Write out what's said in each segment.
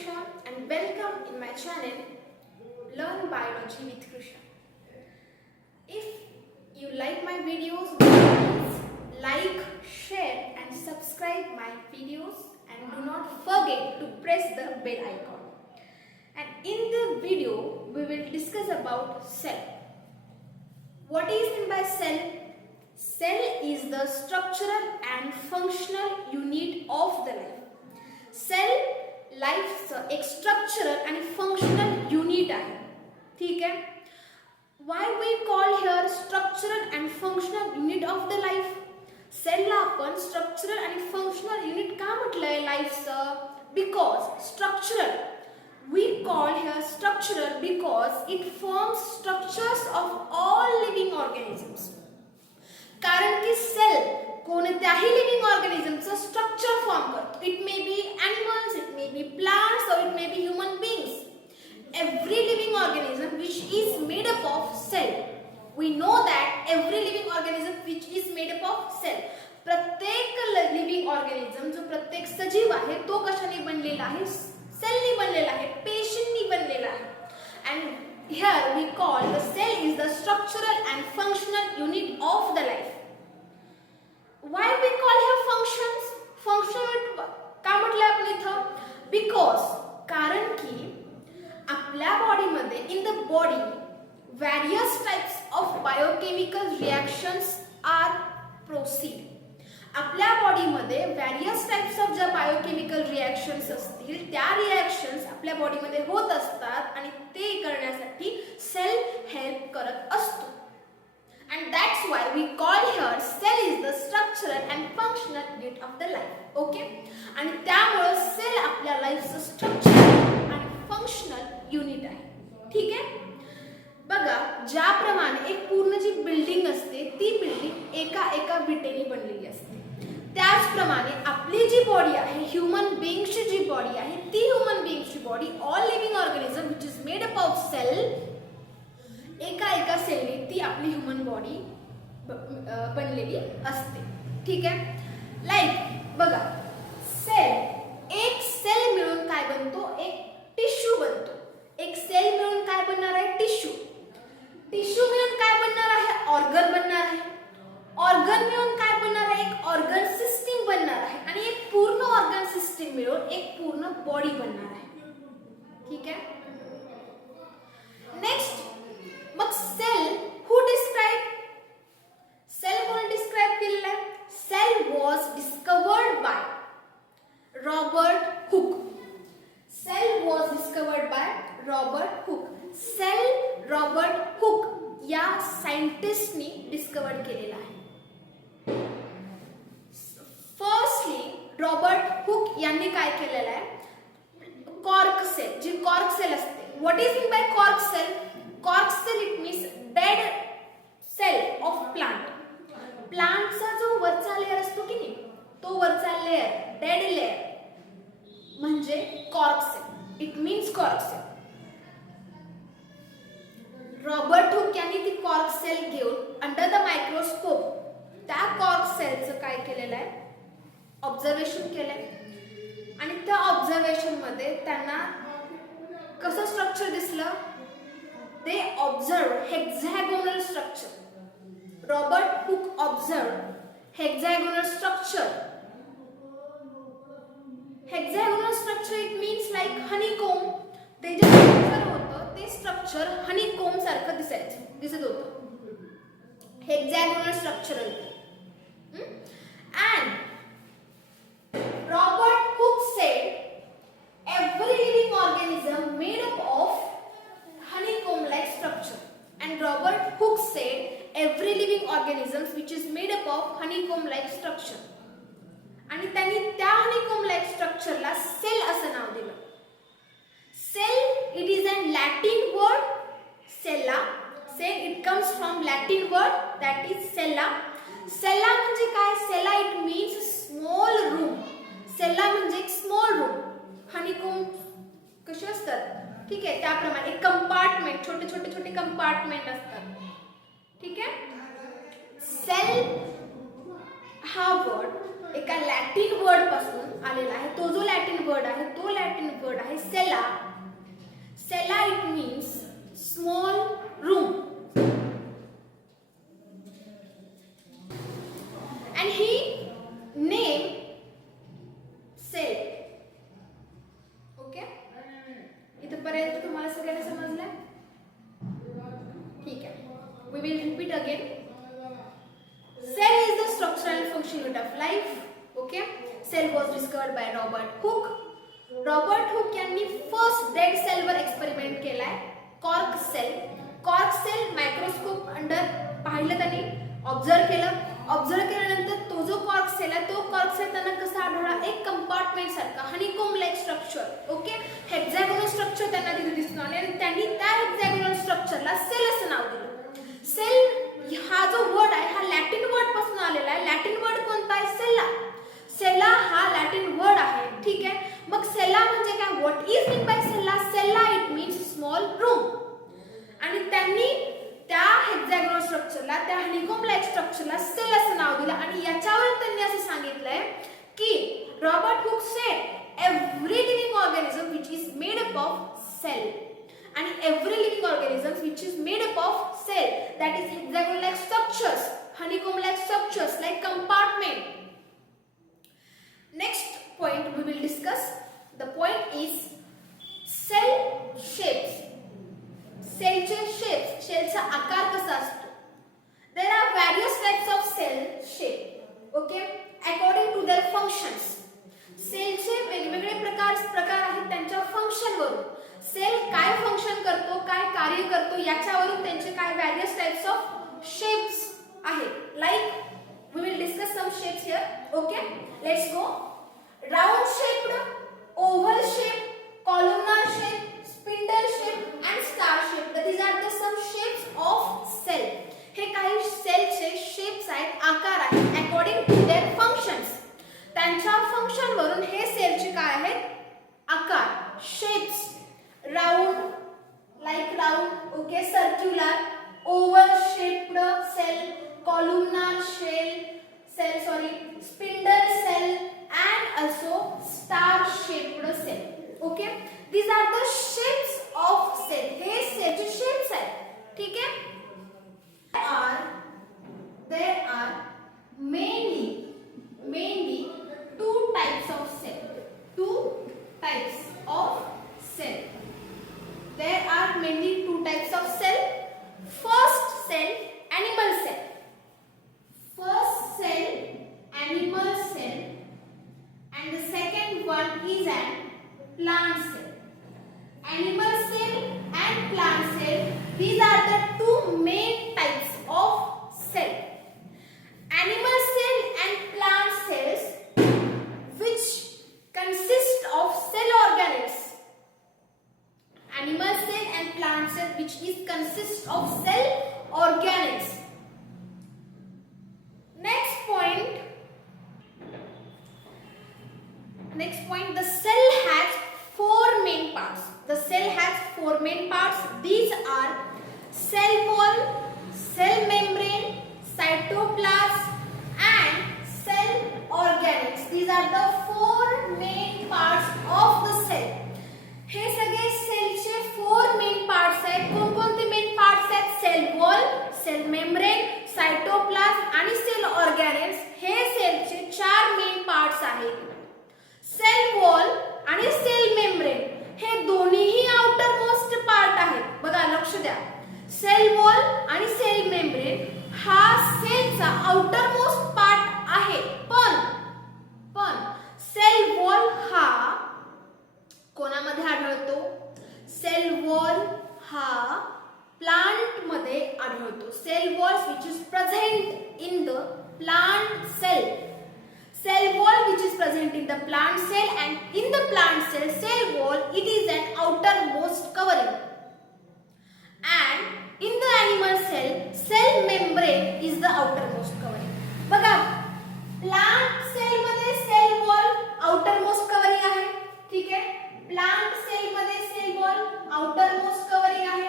Krusha and welcome in my channel Learn Biology with Krusha. If you like my videos, please like, share and subscribe my videos and do not forget to press the bell icon. And in the video we will discuss about cell. What is meant by cell? Cell is the structural and functional unit of the life. Cell लाईफचं एक structural आणि functional unit आहे. ठीक आहे. Why we call here structural and functional unit of the life. सेलला आपण structural आणि functional unit का म्हटलंय लाईफचं? Because structural we call here structural because it forms structures of all living organisms. कारण की सेल कोणत्याही लिव्हिंग ऑर्गॅनिझमचं स्ट्रक्चर फॉर्म करतो. It may be animals, it may be plants or it may be human beings. Every living organism which is made up of cell. We know that every living organism which is made up of cell. प्रत्येक living organism जो प्रत्येक सजीव आहे तो कशाने बनलेला आहे? सेलनी बनलेला आहे, पेशींनी बनलेला आहे. And here we call the cell is the structural and functional unit of the life. Why we call here functions? Functional का म्हटलं आपण इथं? बिकॉज कारण की आपल्या बॉडीमध्ये in the body various types of biochemical reactions are proceed. आपल्या बॉडीमध्ये व्हॅरियस टाइप्स ऑफ ज्या बायोकेमिकल रिॲक्शन्स असतील त्या रिॲक्शन्स आपल्या बॉडीमध्ये होत असतात आणि ते करण्यासाठी सेल हेल्प करत असतो. And that's why we call here cell is the structural and functional unit of the life. Okay? आणि त्यामुळे सेल आपल्या लाईफचं स्ट्रक्चरल आणि फंक्शनल युनिट आहे. ठीक आहे. बघा, ज्याप्रमाणे एक पूर्ण जी बिल्डिंग असते ती बिल्डिंग एका विटेने बनलेली असते, त्याचप्रमाणे आपली जी बॉडी आहे, ह्युमन बीइंगची जी बॉडी आहे, ती ह्युमन बीइंगची body all living organism which is made up of cell, एका सेलने ती आपली ह्युमन बॉडी बनलेली असते. ठीक आहे. लाईक बघा, एक सेल मिळून काय बनतो? एक टिश्यू बनतो. एक सेल मिळून काय बनणार आहे? टिश्यू. टिश्यू मिळून काय बनणार आहे? ऑर्गन बनणार आहे. ऑर्गन मिळून काय बनणार आहे? एक ऑर्गन सिस्टीम बनणार आहे. आणि एक पूर्ण ऑर्गन सिस्टीम मिळून एक पूर्ण बॉडी बनणार आहे. ठीक आहे. नेक्स्ट, मग सेल हू डिस्क्राइब? सेल कोण डिस्क्राइब केलेला आहे? Cell was discovered by Robert Hooke. Cell was discovered by Robert Hooke. Cell Robert Hooke या सायंटिस्टनी डिस्कवर केलेला आहे. फर्स्टली रॉबर्ट हुक यांनी काय केलेलं आहे? कॉर्क सेल, जी कॉर्क सेल असते. What is mean by cork cell? Cork cell it means dead cell of plant. प्लांटचा जो वरचा लेअर असतो की नाही, तो वरचा लेअर, डेड लेअर म्हणजे cork cell. It means cork cell. Robert Hooke यांनी ती कॉर्क सेल घेऊन अंडर द मायक्रोस्कोप त्या कॉर्क सेलचं काय केलेलं आहे? ऑब्झर्वेशन केलंय. आणि त्या ऑब्झर्वेशन मध्ये त्यांना कसं स्ट्रक्चर दिसलं? They observed hexagonal structure. Robert Hooke observed hexagonal structure. Hexagonal structure it means like honeycomb. ते जे स्ट्रक्चर होतं ते स्ट्रक्चर हनीकोम सारखं दिसत होतं. हेक्झॅगोनल स्ट्रक्चर होतं. And Robert Hooke said every living organism made up of honeycomb-like structure. And Robert Hooke said every living organism which is made up of honeycomb-like structure. आणि त्यांनी त्या honeycomb-like structureला cell असं नाव दिलं. Cell it is a Latin word. Cella. Cell it comes from Latin word that is cella. Cella म्हणजे काय? Cella it means small room. Cella म्हणजे एक small room. honeycomb कसे असतात? ठीक आहे, त्याप्रमाणे कंपार्टमेंट, छोटे कंपार्टमेंट असतात. ठीक आहे. सेल हा वर्ड एका लॅटिन वर्ड पासून आलेला आहे, तो जो लॅटिन वर्ड आहे तो लॅटिन वर्ड आहे cella. Cella it means small room. And he named cell. Okay, इथपर्यंत तुम्हाला सगळ्यांना समजलंय? ठीक आहे. We will repeat again. Cell is the structural and functional unit of life. Okay. Cell was discovered by Robert Hooke. Robert Hooke यांनी first dead cell वर experiment केलाय, cork cell. Cork cell microscope under पाहिलं, त्यांनी observe केलं. Observe केल्यानंतर तो जो cork sale आहे तो कॉर्क सेल त्यांना कसा आढळला, एक कंपार्टमेंट सारखा हनीकोम like structure. Okay, hexagonal structure त्यांना तिथे दिसून आले आणि त्यांनी त्या हेक्सागोनल स्ट्रक्चरला सेल असं नाव दिलं. सेल हा जो वर्ड आहे हा लॅटिन वर्ड पासून आलेला आहे. लॅटिन वर्ड कोणता आहे? सेला. सेला हा लॅटिन वर्ड आहे. ठीक आहे, मग सेला म्हणजे काय? What is mean by cella? Cella it means small room. आणि त्यांनी त्या हेक्सागोनल स्ट्रक्चरला, त्या हनीकोम लाईक स्ट्रक्चरला सेल असं नाव दिलं. आणि याच्यावर त्यांनी असं सांगितलंय की Robert Hooke said every living organism which is made up of cell. आणि every living organism which is made up of cell, that is hexagonal like structures, honeycomb like structures, like compartment. Next point we will discuss. The point is cell shapes. Cellचे shapes, cellचा आकार कसा असतो? There are various types of cell shape. Okay, according to their functions. सेलचे वेगवेगळे प्रकार आहेत त्यांच्या function वरून. Sale काय फंक्शन करतो, काय कार्य करतो याच्यावरून त्यांचे काय various types of shapes आहेत. Like we will discuss some shapes here. Okay, let's go. Round shaped, oval shaped, columnar shaped, spindle shaped and star shaped. These are the some shapes of cell. हे काही सेलचे shapes आहेत, आकार आहेत, according to their functions. त्यांच्या function वरून हे सेलचे काय आहेत? आकार, shapes. Round, like round. Okay, circular, oval shaped cell, columnar cell, spindle cell and also star shaped cell. Okay, these are the shapes of cell. हे सेलचे shapes आहेत. ठीक आहे. There are mainly two types of cell. Two types of cell. There are mainly two types of cell. First cell, animal cell. First cell, animal cell, and the second one is an plant cell. Animal cell and plant cell, these are the two main types of cell. Animal cell and plant cells which consist of cell organelles. Animal cell and plant cell which is consist of cell organelles. Next point, the cell has four main parts. The cell has four main parts. These are cell wall, cell membrane, cytoplasm and cell organelles. These are the four main parts of the cell. हे सगळे सेलचे four main parts आहेत. कोणकोणते main parts आहेत? Sale wall, sale membrane, सायटोप्लाझ्म आणि sale ऑर्गॅनेल्स. हे सेलचे चार मेन पार्ट्स आहेत. सेल वॉल आणि सेल मेम्ब्रेन हे दोन्हीही आउटर मोस्ट पार्ट आहेत. बघा, लक्ष द्या. सेल वॉल आणि सेल मेम्ब्रेन हा सेलचा आउटर मोस्ट पार्ट आहे. पण सेल वॉल हा कोणामध्ये आढळतो? सेल वॉल हा प्लांट मध्ये आढळतो. Cell walls which is present in the plant cell. Cell wall which is present in the plant cell, and in the plant cell wall it is an outermost covering, and in the animal cell membrane is the outermost covering. बघा, plant cell मध्ये cell wall outermost covering आहे. ठीक आहे, plant cell मध्ये cell wall outermost covering आहे.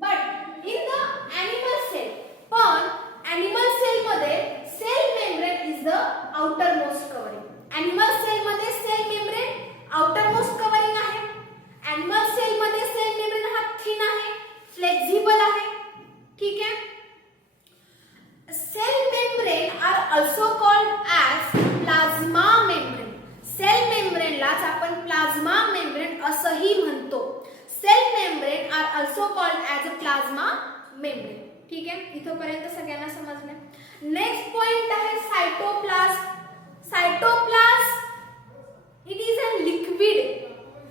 But in the animal cell, पण animal cell मध्ये cell membrane is the outermost covering. Animal cell मध्ये यालाच आपण प्लाझ्मा मेम्ब्रेन असंही म्हणतो. Cell membrane are also called as a plasma membrane. ठीक आहे, इथपर्यंत सगळ्यांना समजलं. नेक्स्ट पॉइंट आहे cytoplasm. Cytoplasm it is a liquid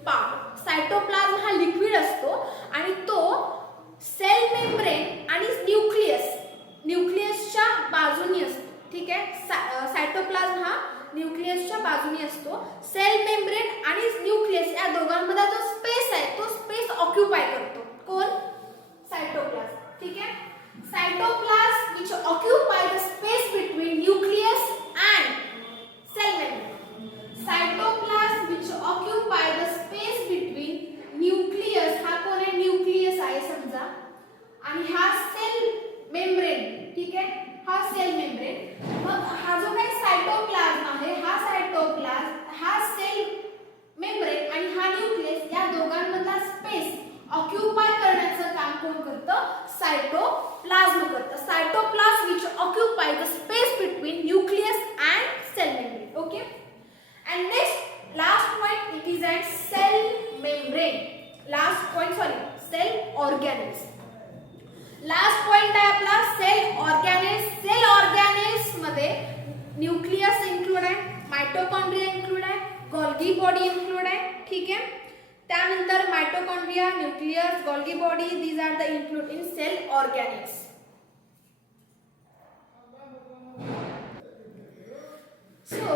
part. Cytoplasm हा लिक्विड असतो आणि तो सेल मेम्ब्रेन आणि न्यूक्लियसच्या बाजूनी असतो. ठीक आहे, सायटोप्लाझम हा न्यूक्लियसच्या बाजूनी असतो. सेल मेम्ब्रेन आणि न्यूक्लियस या दोघांमध्ये जो स्पेस आहे तो स्पेस ऑक्युपाय करतो. कोण? सायटोप्लाझम. ठीक आहे, cytoplasm which occupy the space between nucleus and cell membrane. Cytoplasm which occupy the space between nucleus, हा कोण आहे? न्यूक्लियस आहे समजा, आणि हा सेल मेम्ब्रेन. ठीक आहे, हा सेल मेम्ब्रेन. मग हा जो काही सायटोप्लाझम आहे, हा सायटोप्लाझम हा सेल मेम्ब्रेन आणि हा न्यूक्लियस या दोघांमधला स्पेस ऑक्युपाय करण्याचं काम कोण करतं? सायटोप्लाझम करतं. Cytoplasm which occupy the space between nucleus and cell membrane. Okay, and next last point it is at cell membrane. Last point, sorry, cell organelles. Last point आहे आपला cell organelles. Cell organelles मध्ये nucleus include आहे, mitochondria include आहे, Golgi body include आहे. ठीक आहे, त्यानंतर mitochondria, nucleus, Golgi body, these are the include in cell organelles. So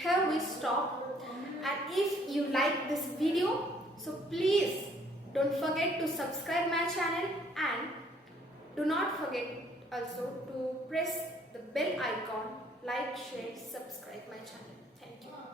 here we stop, and if you like this video, so please don't forget to subscribe my channel, and do not forget also to press the bell icon, like, share, subscribe my channel. Thank you.